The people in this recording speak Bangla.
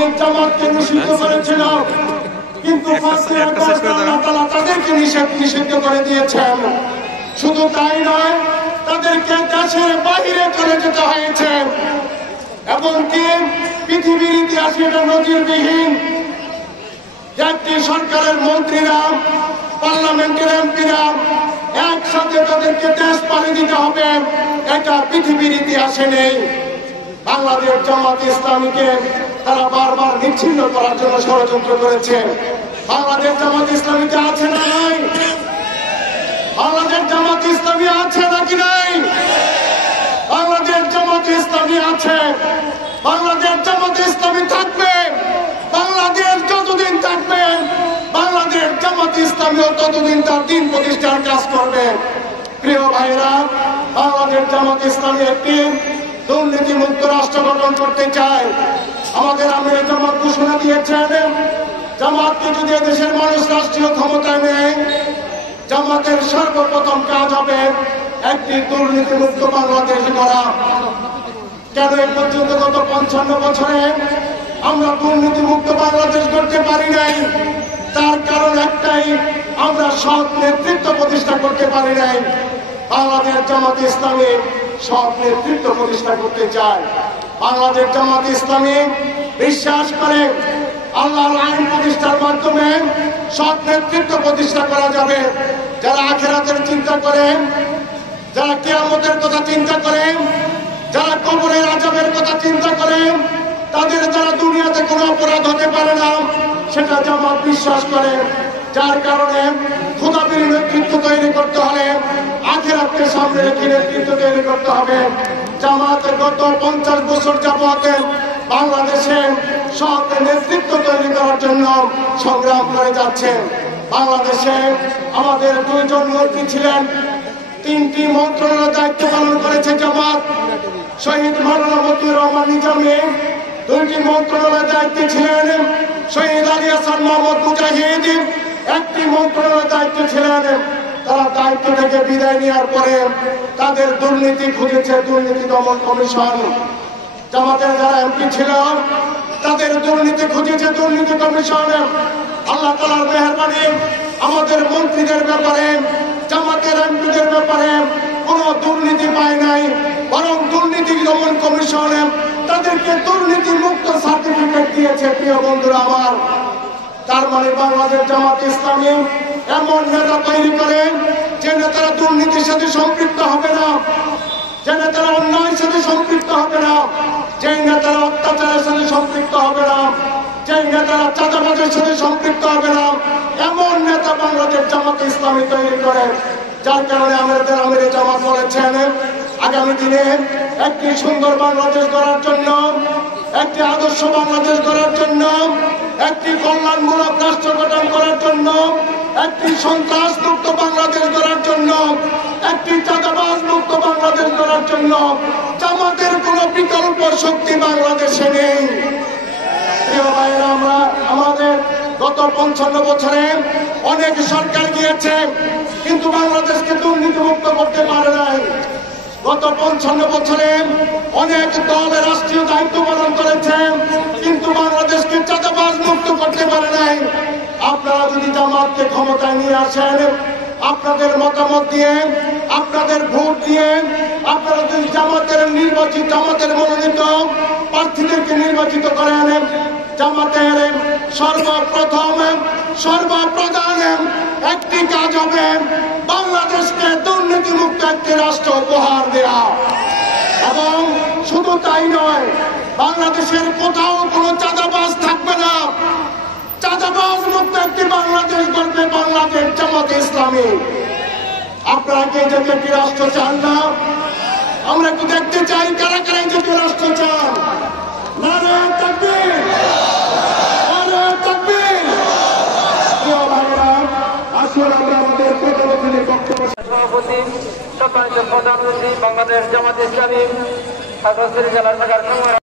লীগ জামাতকে নিষিদ্ধ করেছিল, কিন্তু আল্লাহ তাআলা তাদেরকে নিষিদ্ধ করে দিয়েছেন। শুধু তাই নয়, তাদেরকে দেশের বাইরে চলে যেতে হয়েছে। এমনকি পৃথিবীর ইতিহাসে এটা নজিরবিহীন, একটি সরকারের মন্ত্রীরা, পার্লামেন্টের এমপিরা একসাথে তাদেরকে দেশ পাড়ি দিতে হবে, এটা পৃথিবীর ইতিহাসে নেই। বাংলাদেশ জামাত ইসলামীকে তারা বারবার নিচ্ছিন্ন করার জন্য ষড়যন্ত্র করেছে। বাংলাদেশ জামাত ইসলামীতে আছে না নাই? বাংলাদেশ জামাত ইসলামী আছে নাকি নাই? বাংলাদেশ জামাত ইসলামী আছে। বাংলাদেশ জামাত ইসলামী থাকবে। বাংলাদেশ যতদিন থাকবে, বাংলাদেশ জামাত ইসলামীও ততদিন তার দিন প্রতিষ্ঠার কাজ করবে। প্রিয় ভাইরা, বাংলাদেশ জামাত ইসলামী একটি দুর্নীতিমুক্ত রাষ্ট্র গঠন করতে চায়। আমাদের আমির জামাত ঘোষণা দিয়েছেন, জামাতকে যদি দেশের মানুষ রাষ্ট্রীয় ক্ষমতায় নেয়, জামাতের সর্বপ্রথম কাজ হবে একটি দুর্নীতিমুক্ত বাংলাদেশ গড়া। কেন এ পর্যন্ত গত 55 বছরে আমরা দুর্নীতিমুক্ত বাংলাদেশ গড়তে পারি নাই? তার কারণ একটাই, আমরা সৎ নেতৃত্ব প্রতিষ্ঠা করতে পারি নাই। বাংলাদেশ জামাত ইসলামী সৎ নেতৃত্ব প্রতিষ্ঠা করতে চায়। বাংলাদেশ জামাত ইসলামী বিশ্বাস করে আল্লাহর আইন প্রতিষ্ঠার মাধ্যমে সৎ নেতৃত্ব প্রতিষ্ঠা করা যাবে। যারা আখিরাতের চিন্তা করেন, যারা কিয়ামতের কথা চিন্তা করেন, যারা কবরের আযাবের কথা চিন্তা করেন, তাদের দ্বারা দুনিয়াতে কোনো অপরাধ হতে পারে না, সেটা জামাত বিশ্বাস করে। যার কারণে খোদাবীর নেতৃত্ব তৈরি করতে হলে আখিরাতকে সামনে রেখে নেতৃত্ব তৈরি করতে হবে। জামাত গত 50 বছর যাবত বাংলাদেশে সৎ নেতৃত্ব তৈরি করার জন্য সংগ্রাম করে যাচ্ছে। বাংলাদেশে আমাদের 2 জন মন্ত্রী ছিলেন, 3টি মন্ত্রণালয়ের দায়িত্ব পালন করেছে জামাত। শহীদ মাওলানা মতিউর রহমান নিজামী 2টি মন্ত্রণালয়ের দায়িত্বে ছিলেন। শহীদ আলী হাসান মোহাম্মদ মুজাহিদ 1টি মন্ত্রণালয়ের দায়িত্বে ছিলেন। তারা দায়িত্ব থেকে বিদায় নেওয়ার পরে তাদের দুর্নীতি খুঁজেছে দুর্নীতি দমন কমিশন। জামাতের যারা এমপি ছিল, তাদের দুর্নীতি খুঁজেছে দুর্নীতি কমিশন। আল্লাহ তাআলার মেহেরবানি, আমাদের মন্ত্রীদের ব্যাপারে, জামাতের এমপিদের ব্যাপারে কোনো দুর্নীতি পায় নাই, বরং দুর্নীতি দমন কমিশন তাদেরকে দুর্নীতি মুক্ত সার্টিফিকেট দিয়েছে। প্রিয় বন্ধুরা আমার, তার মানে বাংলাদেশ জামাত ইসলামী এমন নেতা তৈরি করে যে নেতারা দুর্নীতির সাথে সম্পৃক্ত হবে না, যে নেতারা অন্যায়ের সাথে সম্পৃক্ত হবে না, যে নেতারা অত্যাচারের সাথে সম্পৃক্ত হবে না, যে নেতারা চাঁদাবাজের সাথে সম্পৃক্ত হবে না, এমন নেতা বাংলাদেশ জামাত ইসলামী তৈরি করে। যার কারণে আমাদের আমির জামাত বলেছেন, আগামী দিনে একটি সুন্দর বাংলাদেশ গড়ার জন্য, একটি আদর্শ বাংলাদেশ গড়ার জন্য, একটি কল্যাণমূলক রাষ্ট্র গঠন করার জন্য, একটি সন্ত্রাস মুক্ত বাংলাদেশ গড়ার জন্য, একটি চাঁদাবাজ মুক্ত বাংলাদেশ গড়ার জন্য জামাতের কোনো বিকল্প শক্তি বাংলাদেশে নেই। প্রিয় ভাইয়েরা, আমরা আমাদের গত 55 বছরে অনেক সরকার গিয়েছে, কিন্তু বাংলাদেশকে দুর্নীতিমুক্ত করতে পারে নাই। গত 55 বছরে অনেক দল রাষ্ট্রীয় দায়িত্ব পালন করেছে, কিন্তু বাংলাদেশকে চাঁদাবাজ মুক্ত করতে পারে নাই। আপনারা যদি জামাতকে ক্ষমতায় নিয়ে আসেন, আপনাদের মতামত দিয়ে, আপনাদের ভোট দিয়ে, আপনারা যদি জামাতের মনোনীত প্রার্থীদেরকে নির্বাচিত করেন, জামাতের সর্বপ্রধান একটি কাজ হবে বাংলাদেশকে দুর্নীতিমুক্ত একটি রাষ্ট্র উপহার দেওয়া। এবং শুধু তাই নয়, বাংলাদেশের কোথাও কোনো চাঁদাবাজ থাকবে না। চাঁদাবাজ মুক্ত একটি বাংলাদেশ গড়বে বাংলাদেশ জামাত ইসলামী। আপনারা কি একটি রাষ্ট্র চান না? আমরা কি দেখতে চাই কারা কারা একটি রাষ্ট্র চান? নারায়ে তাকবীর, নারায়ে তাকবীর। প্রিয় ভাইরা, আসুন আমরা আমাদের প্রধানমন্ত্রীর বক্তব্য সভাপতি সম্মানিত প্রধানমন্ত্রী বাংলাদেশ জামাত ইসলামী খাগড়াছড়ি জেলা শাখার